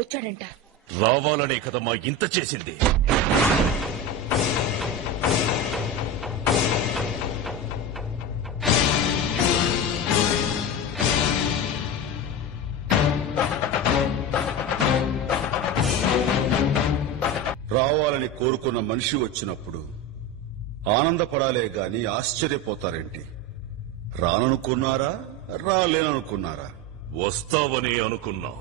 వచ్చాడంట. రావాలనే కదమ్మా ఇంత చేసింది. రావాలని కోరుకున్న మనిషి వచ్చినప్పుడు ఆనందపడాలే గాని ఆశ్చర్యపోతారేంటి? రాననుకున్నారా, రాలేననుకున్నారా? వస్తావని అనుకున్నా.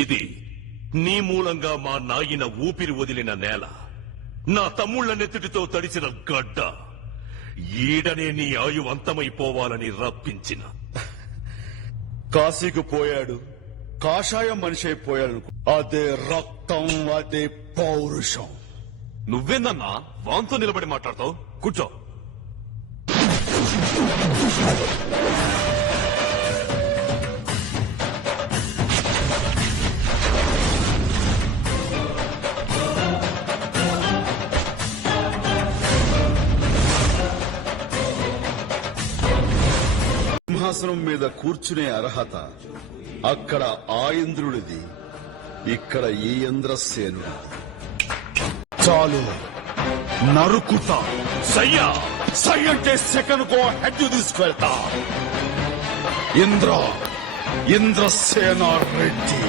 ఇది నీ మూలంగా మా నాయన ఊపిరి వదిలిన నేల, నా తమ్ముళ్ల నెత్తుటితో తడిసిన గడ్డ. ఈడనే నీ ఆయు అంతమైపోవాలని రప్పించిన. కాశీకి పోయాడు, కాషాయం మనిషి అయిపోయాడు. అదే రక్తం, అదే పౌరుషం. నువ్వేందన్నా వాంతో నిలబడి మాట్లాడతావు? కూర్చో. సింహాసనం మీద కూర్చునే అర్హత అక్కడ ఆ ఇంద్రుడిది, ఇక్కడ ఈ ఇంద్రసేనుడిది. చాలు, నరుకుతా. సయ్యా సై అంటే సెకండ్ కో హెడ్ తీసుకెళ్తా. ఇంద్రసేన రెడ్డి.